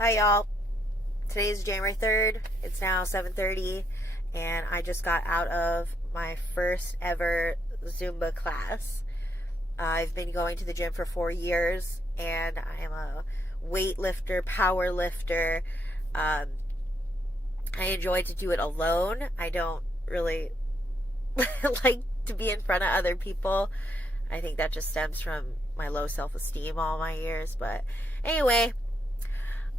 Hi y'all. Today is January 3rd. It's now 7:30 and I just got out of my first ever Zumba class. I've been going to the gym for 4 years and I am a weightlifter, power lifter. Um, I enjoy to do it alone. I don't really like to be in front of other people. I think that just stems from my low self-esteem all my years. But anyway,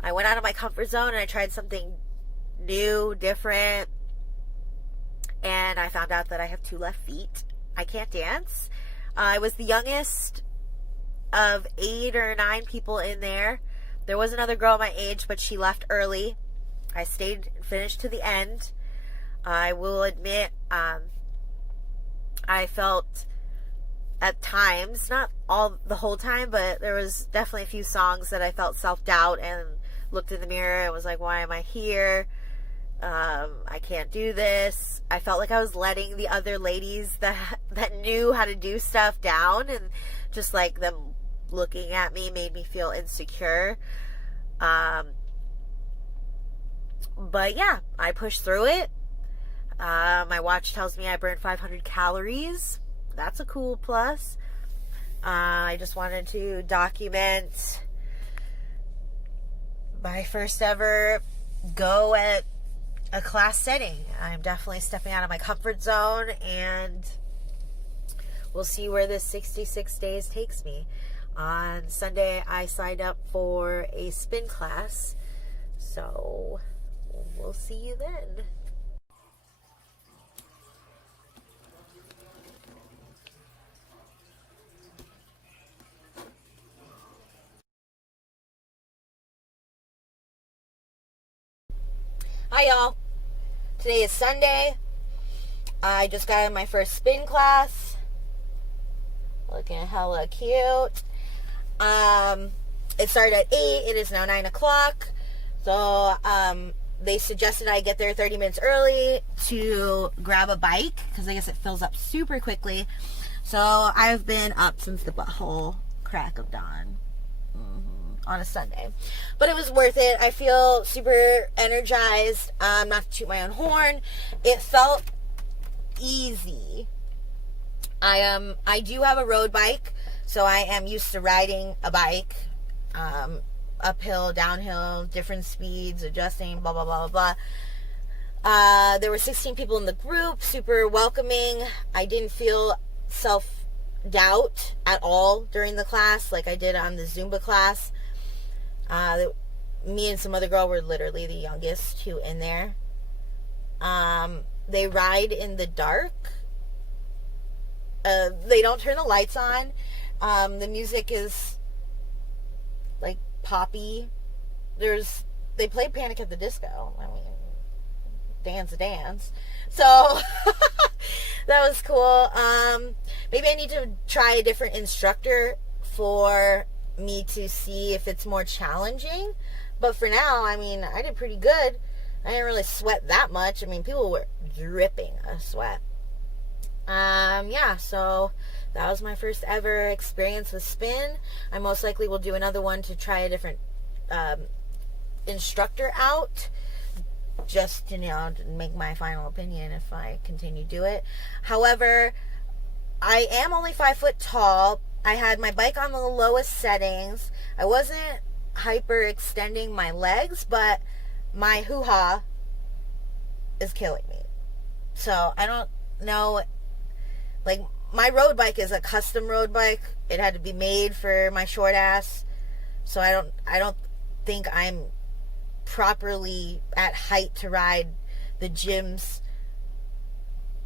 I went out of my comfort zone and I tried something new, different, and I found out that I have 2 left feet. I can't dance. I was the youngest of 8 or 9 people in there. There was another girl my age, but she left early. I stayed and finished to the end. I will admit, I felt at times, not all the whole time, but there was definitely a few songs that I felt self-doubt and looked in the mirror and was like, why am I here? I can't do this. I felt like I was letting the other ladies that knew how to do stuff down, and just like them looking at me made me feel insecure. But yeah, I pushed through it. My watch tells me I burned 500 calories. That's a cool plus. I just wanted to document my first ever go at a class setting. I'm definitely stepping out of my comfort zone, and we'll see where this 66 days takes me. On Sunday, I signed up for a spin class, so we'll see you then. Hi y'all. Today is Sunday. I just got in my first spin class. Looking hella cute. It started at 8. It is now 9 o'clock. So they suggested I get there 30 minutes early to grab a bike, because I guess it fills up super quickly. So I've been up since the butthole crack of dawn. On a Sunday, but it was worth it. I feel super energized. Not to toot my own horn, it felt easy. I do have a road bike, so I am used to riding a bike, uphill, downhill, different speeds, adjusting, blah blah blah blah blah. There were 16 people in the group, super welcoming. I didn't feel self-doubt at all during the class like I did on the Zumba class. Me and some other girl were literally the youngest 2 in there. They ride in the dark. They don't turn the lights on. The music is like poppy. They play Panic at the Disco. I mean, dance. So that was cool. Maybe I need to try a different instructor for me to see if it's more challenging, but for now, I mean, I did pretty good. I didn't really sweat that much. I mean, people were dripping a sweat. Yeah, so that was my first ever experience with spin. I most likely will do another one to try a different instructor out, just to, to make my final opinion if I continue to do it. However, I am only 5 foot tall. I had my bike on the lowest settings. I wasn't hyper extending my legs, but my hoo-ha is killing me. So I don't know, like, my road bike is a custom road bike. It had to be made for my short ass. So I don't think I'm properly at height to ride the gym's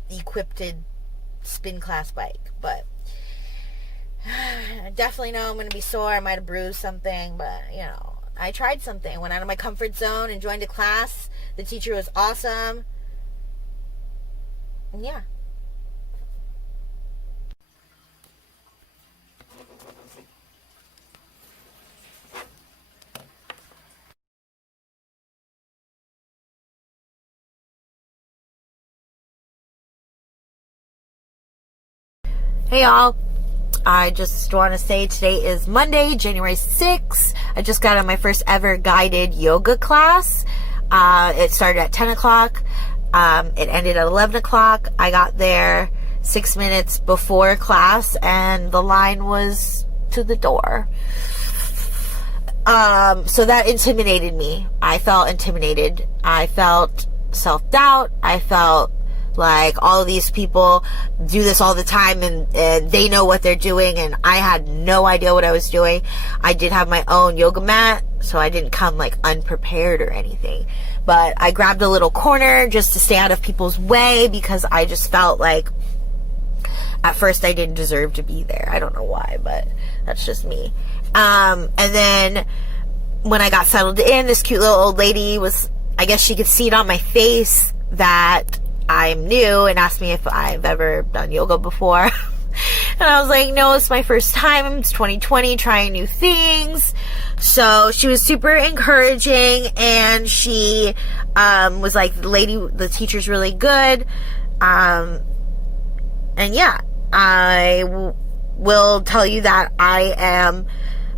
equipped spin class bike. But I definitely know I'm going to be sore. I might have bruised something, but, I tried something. I went out of my comfort zone and joined a class. The teacher was awesome. And yeah. Hey, y'all. I just want to say today is Monday, January 6th. I just got on my first ever guided yoga class. It started at 10 o'clock. It ended at 11 o'clock. I got there 6 minutes before class, and the line was to the door. So that intimidated me. I felt intimidated. I felt self-doubt. I felt like all of these people do this all the time, and they know what they're doing, and I had no idea what I was doing. I did have my own yoga mat, so I didn't come like unprepared or anything. But I grabbed a little corner just to stay out of people's way, because I just felt like at first I didn't deserve to be there. I don't know why, but that's just me. And then when I got settled in, this cute little old lady was, I guess she could see it on my face that I'm new, and asked me if I've ever done yoga before. And I was like, no, it's my first time. It's 2020, trying new things. So she was super encouraging, and she was like, the teacher's really good. And yeah, I will tell you that I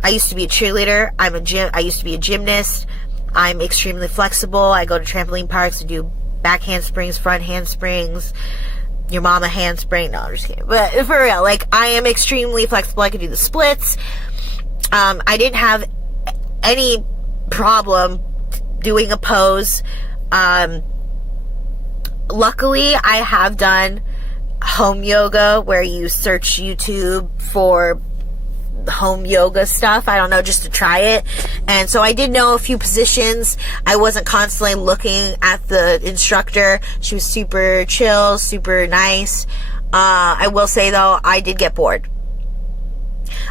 used to be a cheerleader. I used to be a gymnast. I'm extremely flexible. I go to trampoline parks to do back handsprings, front handsprings, your mama handspring. No, I'm just kidding. But for real, like, I am extremely flexible. I can do the splits. I didn't have any problem doing a pose. Luckily, I have done home yoga where you search YouTube for home yoga stuff. I don't know, just to try it. And so I did know a few positions. I wasn't constantly looking at the instructor. She was super chill, super nice. I will say though, I did get bored.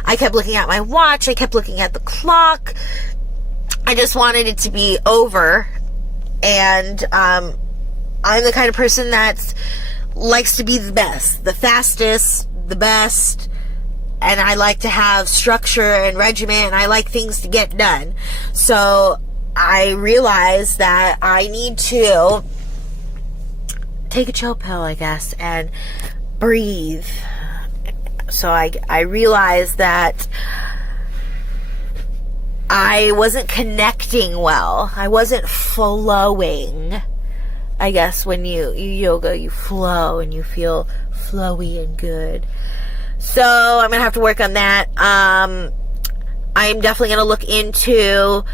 I kept looking at my watch. I kept looking at the clock. I just wanted it to be over. And I'm the kind of person that likes to be the best, the fastest, the best. And I like to have structure and regimen, and I like things to get done. So I realized that I need to take a chill pill, I guess, and breathe. So I realized that I wasn't connecting well. I wasn't flowing. I guess when you yoga, you flow and you feel flowy and good. So I'm going to have to work on that. I'm definitely going to look into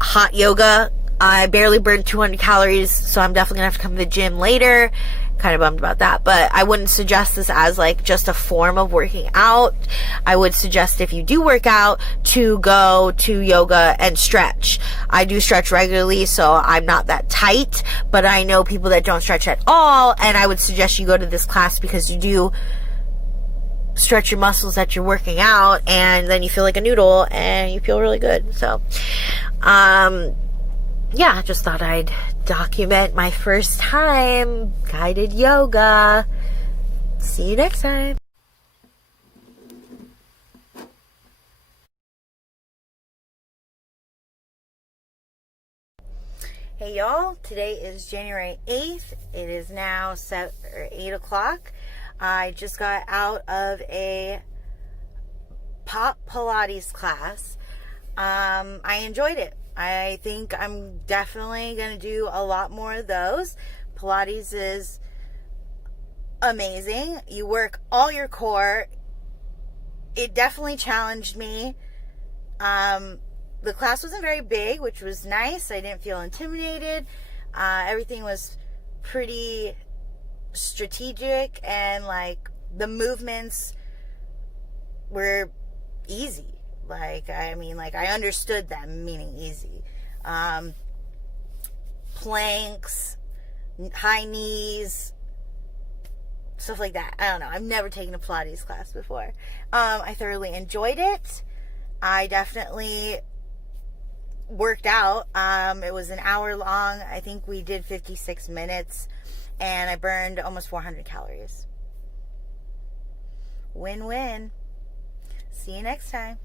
hot yoga. I barely burned 200 calories, so I'm definitely going to have to come to the gym later. Kind of bummed about that, but I wouldn't suggest this as like just a form of working out. I would suggest, if you do work out, to go to yoga and stretch. I do stretch regularly, so I'm not that tight, but I know people that don't stretch at all, and I would suggest you go to this class because you do stretch your muscles that you're working out, and then you feel like a noodle and you feel really good. So yeah, I just thought I'd document my first time guided yoga. See you next time. Hey y'all, today is January 8th. It is now 8 o'clock. I just got out of a pop Pilates class. I enjoyed it. I think I'm definitely going to do a lot more of those. Pilates is amazing. You work all your core. It definitely challenged me. The class wasn't very big, which was nice. I didn't feel intimidated. Everything was pretty strategic, and like the movements were easy. Like, I mean, like, I understood them, meaning easy. Planks, high knees, stuff like that. I don't know. I've never taken a Pilates class before. I thoroughly enjoyed it. I definitely worked out. It was an hour long. I think we did 56 minutes, and I burned almost 400 calories. Win-win. See you next time.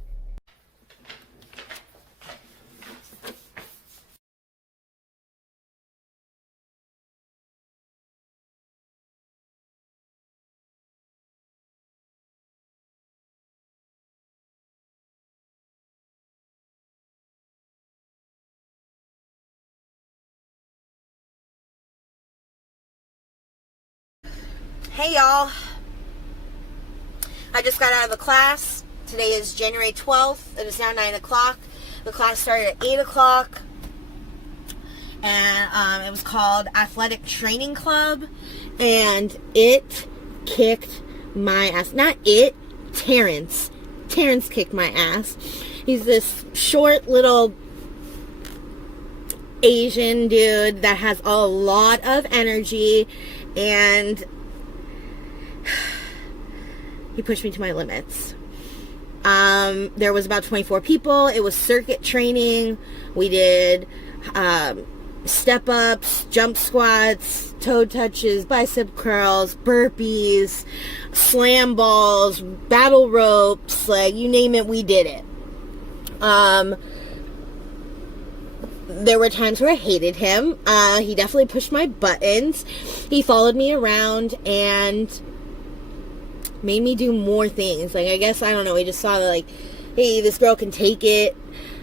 Hey y'all, I just got out of a class. Today is January 12th. It is now 9 o'clock. The class started at 8 o'clock. And it was called Athletic Training Club. And it kicked my ass. Not it, Terrence. Terrence kicked my ass. He's this short little Asian dude that has a lot of energy. And he pushed me to my limits. There was about 24 people. It was circuit training. We did step ups, jump squats, toe touches, bicep curls, burpees, slam balls, battle ropes, like you name it, we did it. There were times where I hated him. He definitely pushed my buttons. He followed me around and made me do more things. Like, I guess, I don't know, he just saw that, like, hey, this girl can take it.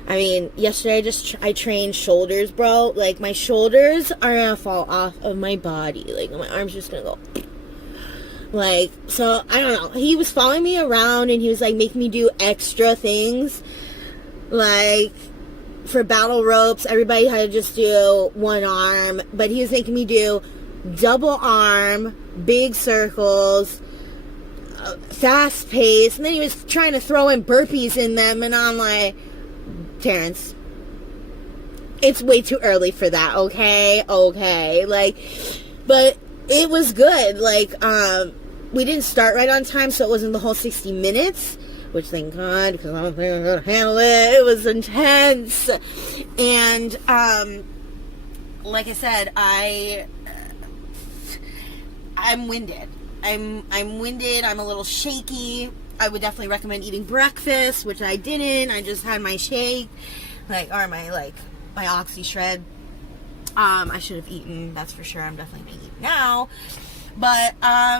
I mean, yesterday I trained shoulders, bro. Like, my shoulders are gonna fall off of my body. Like, my arm's just gonna go. Like, so, I don't know. He was following me around and he was, like, making me do extra things. Like, for battle ropes, everybody had to just do one arm. But he was making me do double arm, big circles, fast pace, and then he was trying to throw in burpees in them, and I'm like, Terrence, it's way too early for that, okay, like, but it was good. Like, we didn't start right on time, so it wasn't the whole 60 minutes, which thank God, because I don't think I could handle it. It was intense, and, like I said, I'm winded. I'm winded. I'm a little shaky. I would definitely recommend eating breakfast, which I didn't. I just had my shake, or my Oxy Shred. I should have eaten. That's for sure. I'm definitely gonna eat now. But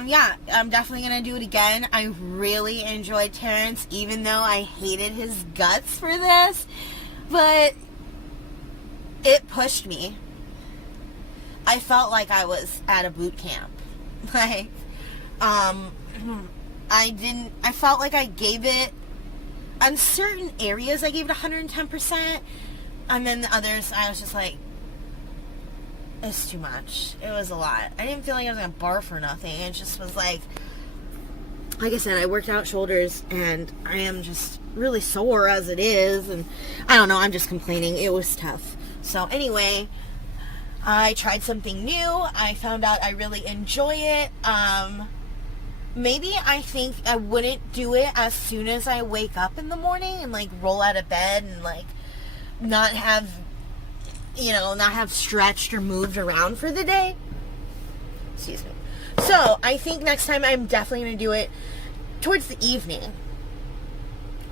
yeah, I'm definitely gonna do it again. I really enjoyed Terrence, even though I hated his guts for this. But it pushed me. I felt like I was at a boot camp. Like, I felt like I gave it, on certain areas I gave it 110%, and then the others I was just like, it's too much. It was a lot. I didn't feel like I was gonna barf or nothing. It just was like I said, I worked out shoulders and I am just really sore as it is, and I don't know, I'm just complaining. It was tough. So anyway, I tried something new. I found out I really enjoy it. Maybe I think I wouldn't do it as soon as I wake up in the morning and, like, roll out of bed and, like, not have stretched or moved around for the day. Excuse me. So, I think next time I'm definitely going to do it towards the evening.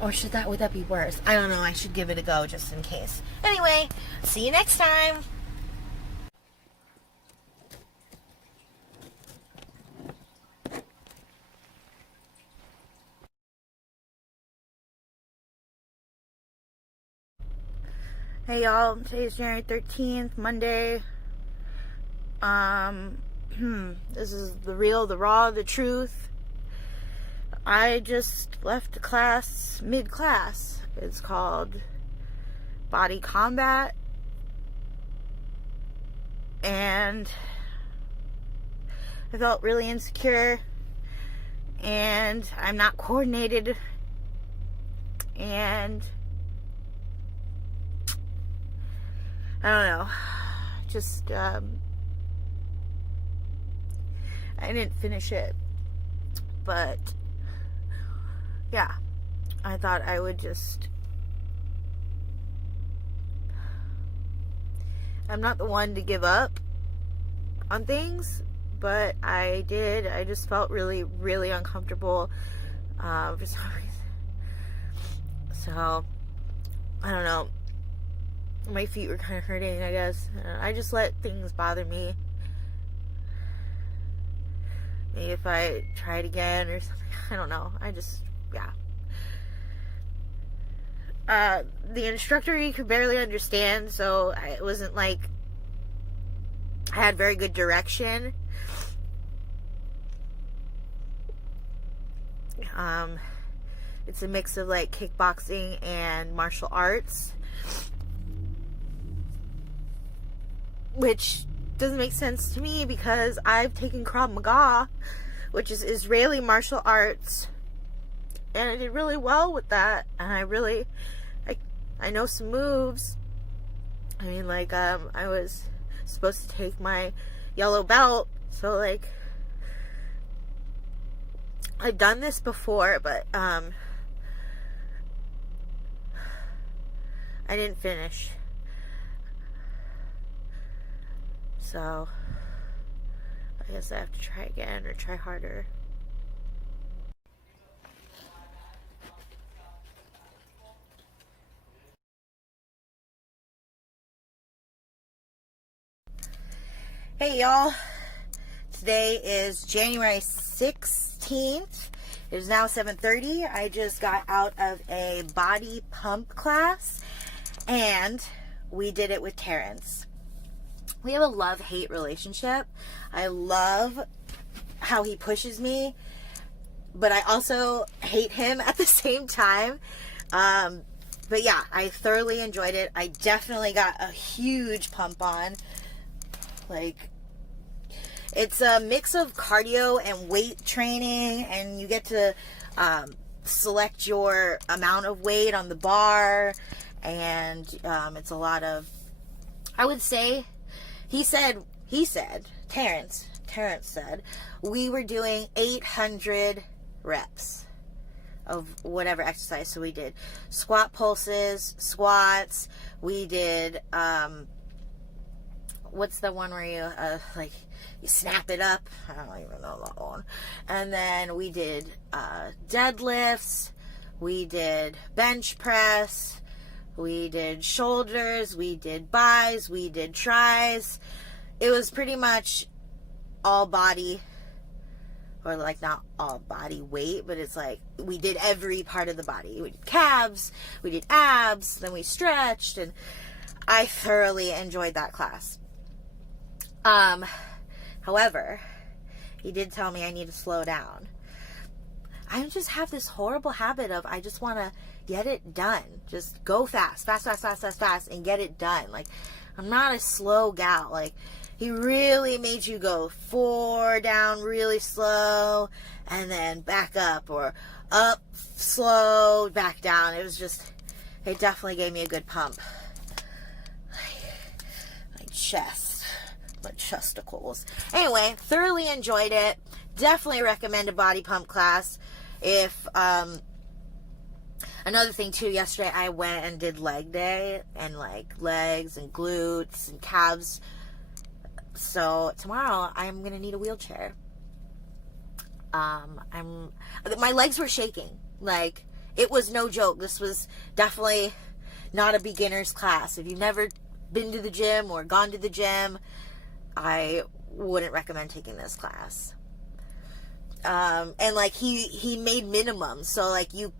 Or would that be worse? I don't know. I should give it a go just in case. Anyway, see you next time. Hey y'all, today's January 13th, Monday. This is the real, the raw, the truth. I just left a class, mid-class. It's called Body Combat. And I felt really insecure. And I'm not coordinated. And I don't know, just, I didn't finish it, but, yeah, I thought I would just, I'm not the one to give up on things, but I did. I just felt really, really uncomfortable, for some reason. So, I don't know. My feet were kind of hurting, I guess. I just let things bother me. Maybe if I try it again or something. I don't know. The instructor, he could barely understand, so it wasn't like I had very good direction. Um, it's a mix of like kickboxing and martial arts, which doesn't make sense to me because I've taken Krav Maga, which is Israeli martial arts, and I did really well with that. And I know some moves. I mean, like, I was supposed to take my yellow belt, so like, I've done this before, but I didn't finish. So I guess I have to try again or try harder. Hey y'all, today is January 16th. It is now 7:30. I just got out of a body pump class and we did it with Terrence. We have a love-hate relationship. I love how he pushes me, but I also hate him at the same time. But yeah, I thoroughly enjoyed it. I definitely got a huge pump on. Like, it's a mix of cardio and weight training, and you get to select your amount of weight on the bar, and it's a lot of, I would say, Terrence said we were doing 800 reps of whatever exercise. So we did squat pulses, squats, we did what's the one where you like you snap it up? I don't even know that one. And then we did deadlifts, we did bench press, we did shoulders, we did buys, we did tries. It was pretty much all body, or like not all body weight, but it's like we did every part of the body. We did calves, we did abs, then we stretched, and I thoroughly enjoyed that class. However, he did tell me I need to slow down. I just have this horrible habit of I just want to get it done. Just go fast, and get it done. Like, I'm not a slow gal. Like, he really made you go 4 down really slow and then back up, or up slow, back down. It definitely gave me a good pump. My chesticles. Anyway, thoroughly enjoyed it. Definitely recommend a body pump class. If another thing too, yesterday I went and did leg day, and like legs and glutes and calves. So tomorrow I'm gonna need a wheelchair. My legs were shaking. Like, it was no joke. This was definitely not a beginner's class. If you've never been to the gym or gone to the gym, I wouldn't recommend taking this class. And like he made minimums, so like you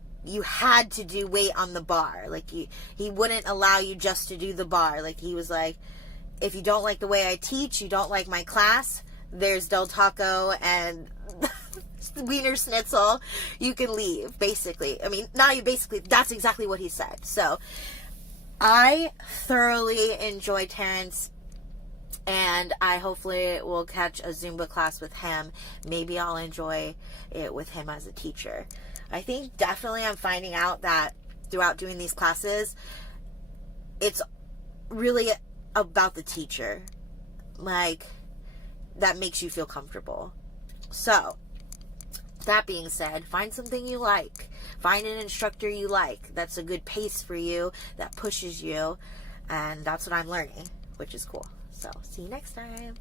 had to do weight on the bar. Like he wouldn't allow you just to do the bar. Like, he was like, if you don't like the way I teach, you don't like my class, there's Del Taco and Wiener Schnitzel, you can leave, basically. I mean, not even basically, that's exactly what he said. So I thoroughly enjoy Terrence, and I hopefully will catch a Zumba class with him. Maybe I'll enjoy it with him as a teacher. I think definitely I'm finding out that throughout doing these classes, it's really about the teacher. Like, that makes you feel comfortable. So, that being said, find something you like. Find an instructor you like. That's a good pace for you, that pushes you. And that's what I'm learning, which is cool. So, see you next time.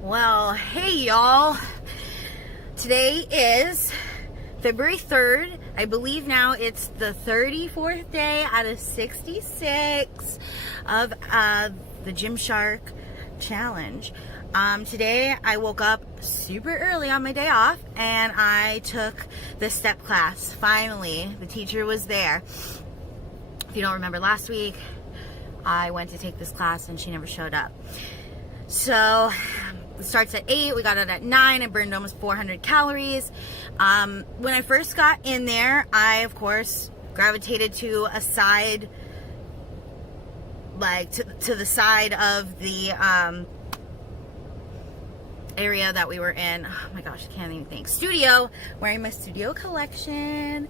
Well, hey y'all. Today is February 3rd. I believe now it's the 34th day out of 66 of the Gymshark challenge. Today I woke up super early on my day off and I took the step class. Finally, the teacher was there. If you don't remember last week, I went to take this class and she never showed up. So it starts at 8, we got it at 9, I burned almost 400 calories. When I first got in there, I of course gravitated to a side, like to the side of the area that we were in. Oh my gosh, I can't even think. Studio, wearing my studio collection.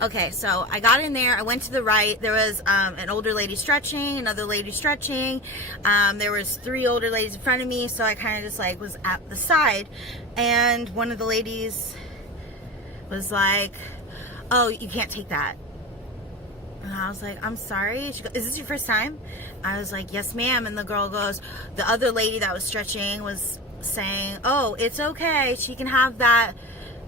Okay, so I got in there, I went to the right, there was an older lady stretching, another lady stretching, there was 3 older ladies in front of me, so I kind of just like was at the side, and one of the ladies was like, oh, you can't take that. And I was like, I'm sorry. She goes, is this your first time? I was like, yes ma'am. And the girl goes, the other lady that was stretching was saying, oh, it's okay, she can have that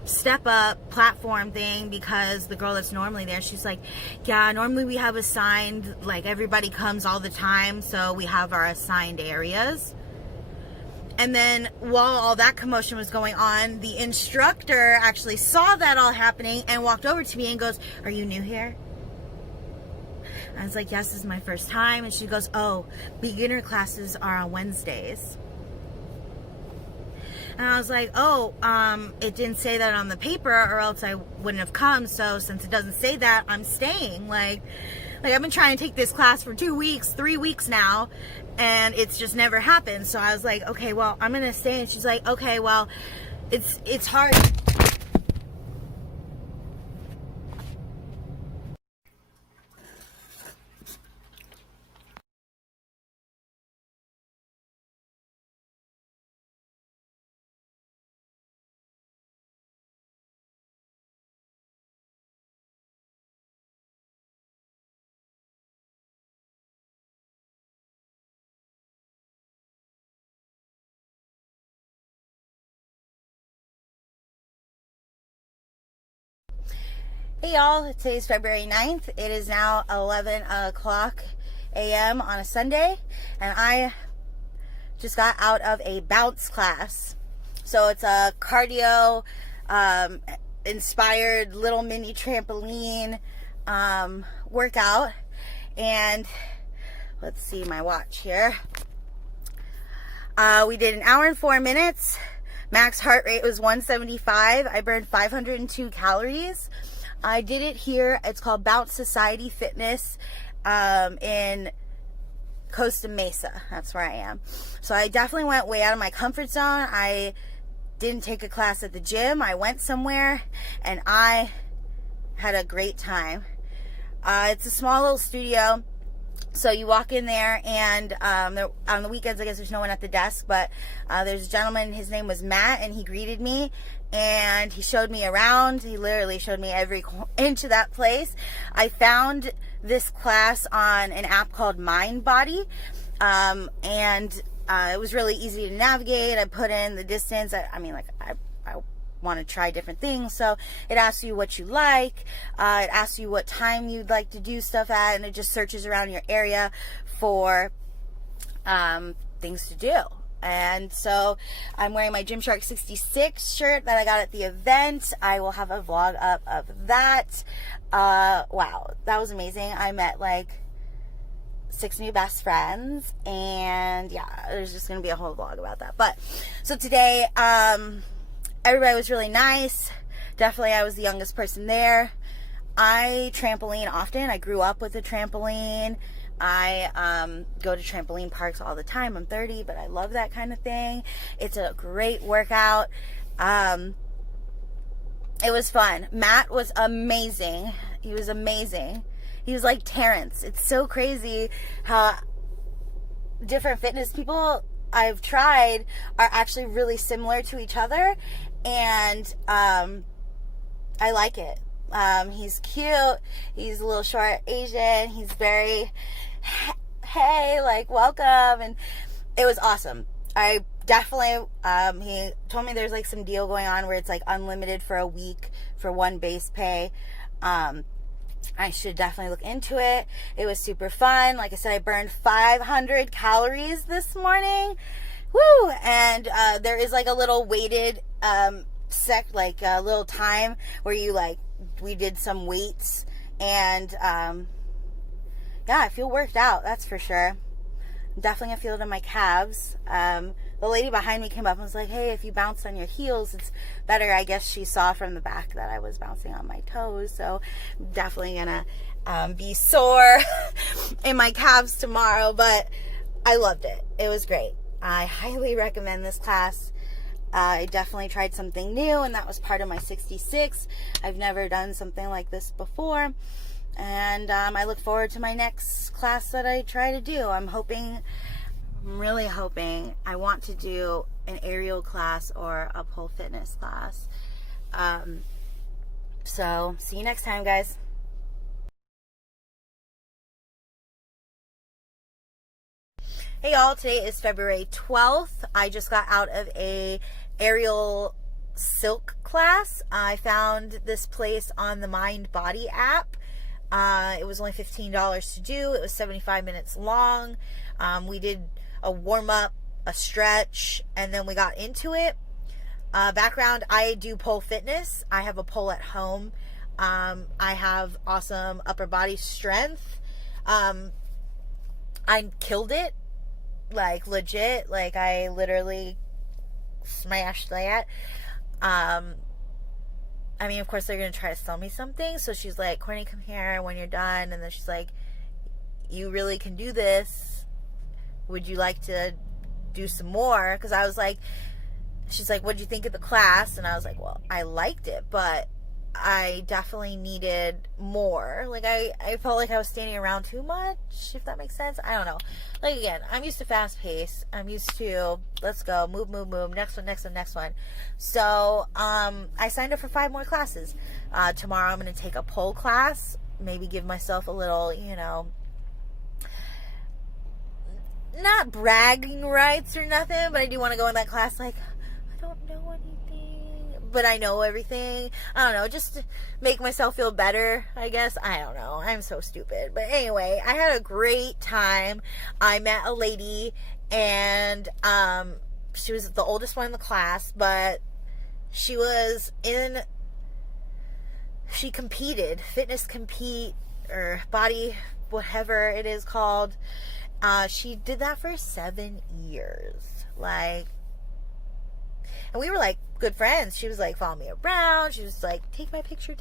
step up platform thing, because the girl that's normally there, she's like, yeah, normally we have assigned, like everybody comes all the time, so we have our assigned areas. And then while all that commotion was going on, the instructor actually saw that all happening and walked over to me and goes, are you new here? I was like, yes, this is my first time. And she goes, oh, beginner classes are on Wednesdays. And I was like, oh, it didn't say that on the paper, or else I wouldn't have come. So since it doesn't say that, I'm staying. Like I've been trying to take this class for 2 weeks, 3 weeks now, and it's just never happened. So I was like, okay, well, I'm gonna stay. And she's like, okay, well, it's hard. Hey y'all, today's February 9th. It is now 11 o'clock a.m. on a Sunday, and I just got out of a bounce class. So it's a cardio inspired little mini trampoline workout, and let's see my watch here. We did 1 hour and 4 minutes. Max heart rate was 175. I burned 502 calories. I did it here. It's called Bounce Society Fitness in Costa Mesa. That's where I am. So I definitely went way out of my comfort zone. I didn't take a class at the gym. I went somewhere and I had a great time. It's a small little studio. So you walk in there, and on the weekends, I guess there's no one at the desk, but there's a gentleman, his name was Matt, and he greeted me, and he showed me around. He literally showed me every inch of that place. I found this class on an app called MindBody, and it was really easy to navigate. I put in the distance. I want to try different things, so it asks you what you like, it asks you what time you'd like to do stuff at, and it just searches around your area for things to do. And so I'm wearing my Gymshark 66 shirt that I got at the event. I will have a vlog up of that. Wow, that was amazing. I met like 6 new best friends, and yeah, there's just gonna be a whole vlog about that. But so today everybody was really nice. Definitely I was the youngest person there. I trampoline often. I grew up with a trampoline. I go to trampoline parks all the time. I'm 30, but I love that kind of thing. It's a great workout. It was fun. Matt was amazing. He was amazing. He was like Terrence. It's so crazy how different fitness people I've tried are actually really similar to each other, and I like it. He's cute, he's a little short Asian, he's very, hey, like, welcome, and it was awesome. I definitely, he told me there's like some deal going on where it's like unlimited for a week for one base pay. I should definitely look into it. It was super fun. Like I said, I burned 500 calories this morning. Woo! And there is like a little weighted like a little time where you like, we did some weights, and yeah, I feel worked out, that's for sure. Definitely gonna feel it in my calves. The lady behind me came up and was like, hey, if you bounce on your heels, it's better. I guess she saw from the back that I was bouncing on my toes. So definitely gonna be sore in my calves tomorrow. But I loved it. It was great. I highly recommend this class. I definitely tried something new, and that was part of my 66. I've never done something like this before. And I look forward to my next class that I try to do. I'm really hoping, I want to do an aerial class or a pole fitness class. So, see you next time, guys. Hey y'all, today is February 12th. I just got out of a aerial silk class. I found this place on the Mind Body app. It was only $15 to do. It was 75 minutes long. We did a warm-up, a stretch, and then we got into it. Background, I do pole fitness. I have a pole at home. I have awesome upper body strength. I killed it. Like, legit. Like, I literally smashed that. I mean, of course, they're going to try to sell me something. So she's like, Courtney, come here when you're done. And then she's like, you really can do this. Would you like to do some more? Because I was like, she's like, what'd you think of the class? And I was like, well, I liked it, but I definitely needed more. Like, I felt like I was standing around too much, if that makes sense. I don't know. Like, again, I'm used to fast pace. I'm used to, let's go, move, next one. So, I signed up for 5 more classes. Tomorrow I'm going to take a pole class, maybe give myself a little, you know, not bragging rights or nothing, but I do want to go in that class like, I don't know anything, but I know everything. I don't know, just to make myself feel better, I guess. I don't know. I'm so stupid. But anyway, I had a great time. I met a lady, and she was the oldest one in the class, but she competed, fitness compete, or body, whatever it is called. She did that for 7 years. Like, and we were like good friends. She was like following me around. She was like, take my picture.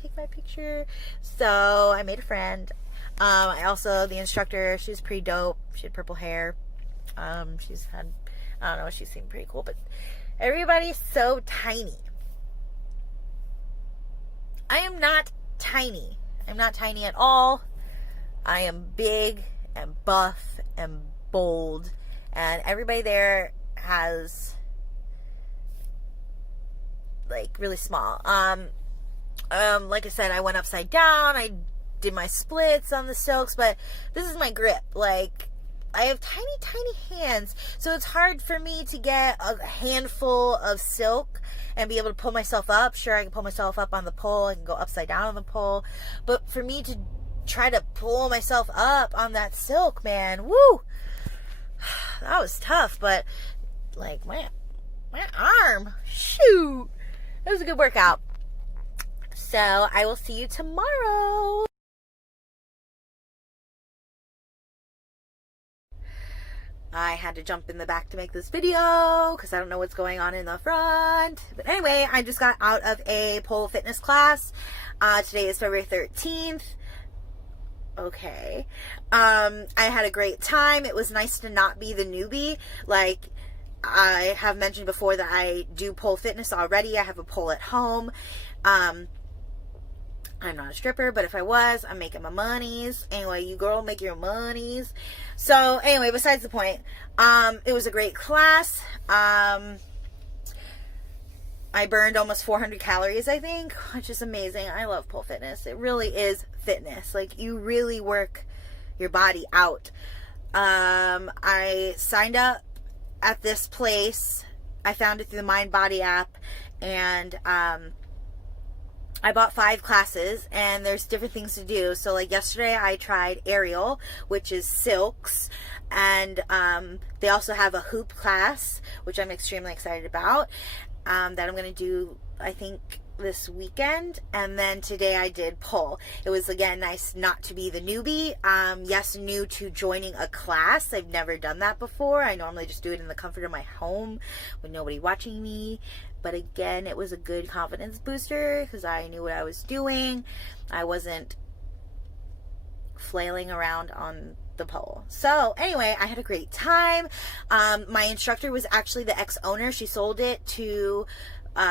So I made a friend. I also, the instructor, she was pretty dope. She had purple hair. She's had, I don't know, she seemed pretty cool, but everybody's so tiny. I am not tiny. I'm not tiny at all. I am big and buff and bold, and everybody there has like really small. Like I said, I went upside down. I did my splits on the silks, but this is my grip. Like, I have tiny hands, so it's hard for me to get a handful of silk and be able to pull myself up. Sure, I can pull myself up on the pole. I can go upside down on the pole, but for me to try to pull myself up on that silk, man, woo, that was tough. But like my arm, shoot, it was a good workout. So I will see you tomorrow. I had to jump in the back to make this video because I don't know what's going on in the front. But anyway, I just got out of a pole fitness class. Today is February 13th. Okay. I had a great time. It was nice to not be the newbie. Like, I have mentioned before that I do pole fitness already. I have a pole at home. I'm not a stripper, but if I was, I'm making my monies. Anyway, you girl, make your monies. So anyway, besides the point, it was a great class. I burned almost 400 calories, I think, which is amazing. I love pole fitness. It really is fitness. Like, you really work your body out. I signed up at this place I found it through the Mind Body app, and I bought 5 classes, and there's different things to do. So like yesterday I tried aerial, which is silks, and they also have a hoop class, which I'm extremely excited about, that I'm going to do, I think, this weekend. And then today I did pole. It was, again, nice not to be the newbie. Yes, new to joining a class. I've never done that before. I normally just do it in the comfort of my home with nobody watching me. But again, it was a good confidence booster because I knew what I was doing. I wasn't flailing around on the pole. So anyway, I had a great time. My instructor was actually the ex-owner. She sold it to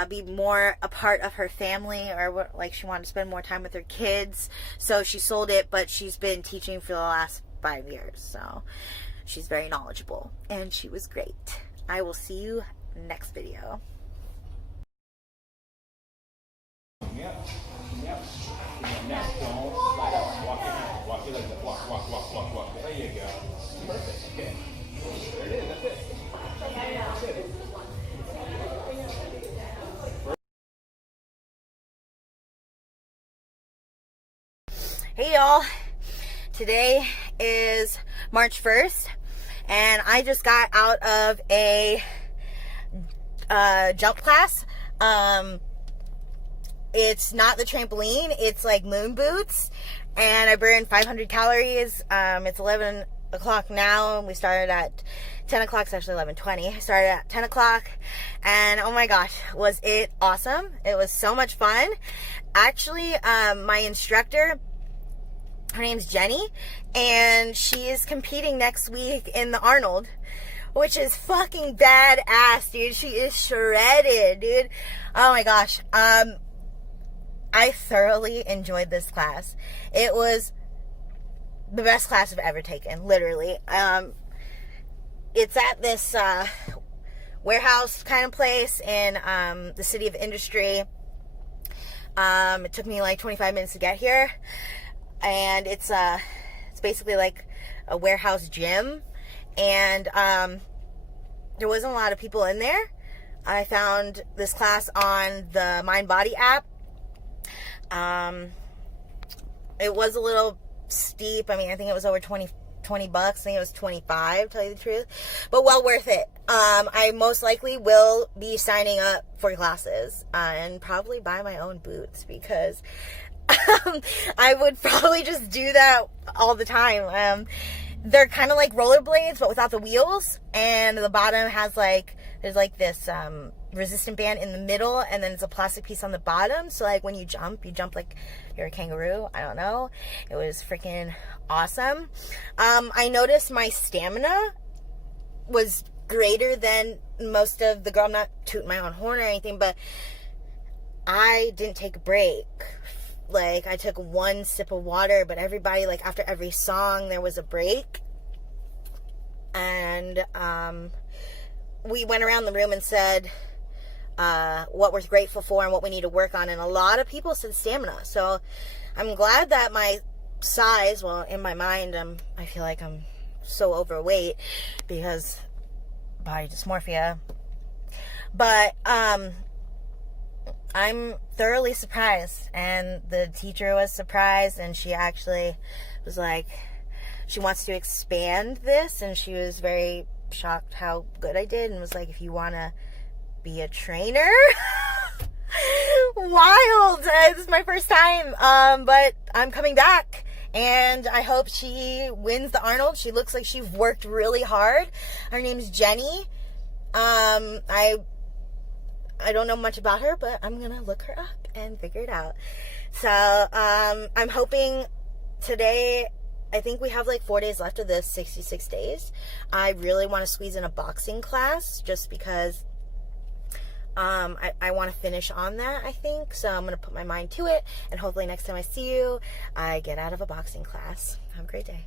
be more a part of her family, or like she wanted to spend more time with her kids. So she sold it, but she's been teaching for the last 5 years. So she's very knowledgeable, and she was great. I will see you next video. Yep. Yep. And now don't slide out. Walk it. Walk it like that. Walk, walk, walk, walk, walk. There you go. Perfect. Okay. There it is. That's it. That's it. Hey y'all. Today is March 1st, and I just got out of a jump class. It's not the trampoline, it's like moon boots, and I burned 500 calories. It's 11 o'clock now, and we started at 10 o'clock. It's actually 11:20. I started at 10 o'clock, and oh my gosh, was it awesome. It was so much fun. Actually, my instructor, her name's Jenny, and she is competing next week in the Arnold, which is fucking badass, dude. She is shredded, dude. Oh my gosh. I thoroughly enjoyed this class. It was the best class I've ever taken, literally. It's at this warehouse kind of place in the city of Industry. It took me like 25 minutes to get here, and it's basically like a warehouse gym, and there wasn't a lot of people in there. I found this class on the Mind Body app. It was a little steep. I mean, I think it was over 20 bucks. I think it was 25, to tell you the truth, but well worth it. I most likely will be signing up for classes, and probably buy my own boots, because I would probably just do that all the time. They're kind of like rollerblades, but without the wheels, and the bottom has like, there's like this resistant band in the middle, and then it's a plastic piece on the bottom, so like when you jump like you're a kangaroo. I don't know. It was freaking awesome. I noticed my stamina was greater than most of the girl. I'm not tooting my own horn or anything, but I didn't take a break. Like, I took one sip of water, but everybody, like, after every song, there was a break. And we went around the room and said what we're grateful for and what we need to work on. And a lot of people said stamina. So I'm glad that my size, well, in my mind, I feel like I'm so overweight because body dysmorphia. But I'm thoroughly surprised, and the teacher was surprised, and she actually was like, she wants to expand this, and she was very shocked how good I did, and was like, if you want to be a trainer. Wild. This is my first time, but I'm coming back, and I hope she wins the Arnold. She looks like she worked really hard. Her name's Jenny. I don't know much about her, but I'm gonna look her up and figure it out. So I'm hoping today, I think we have like 4 days left of this 66 days. I really want to squeeze in a boxing class, just because I want to finish on that, I think. So I'm gonna put my mind to it, and hopefully next time I see you, I get out of a boxing class. Have a great day.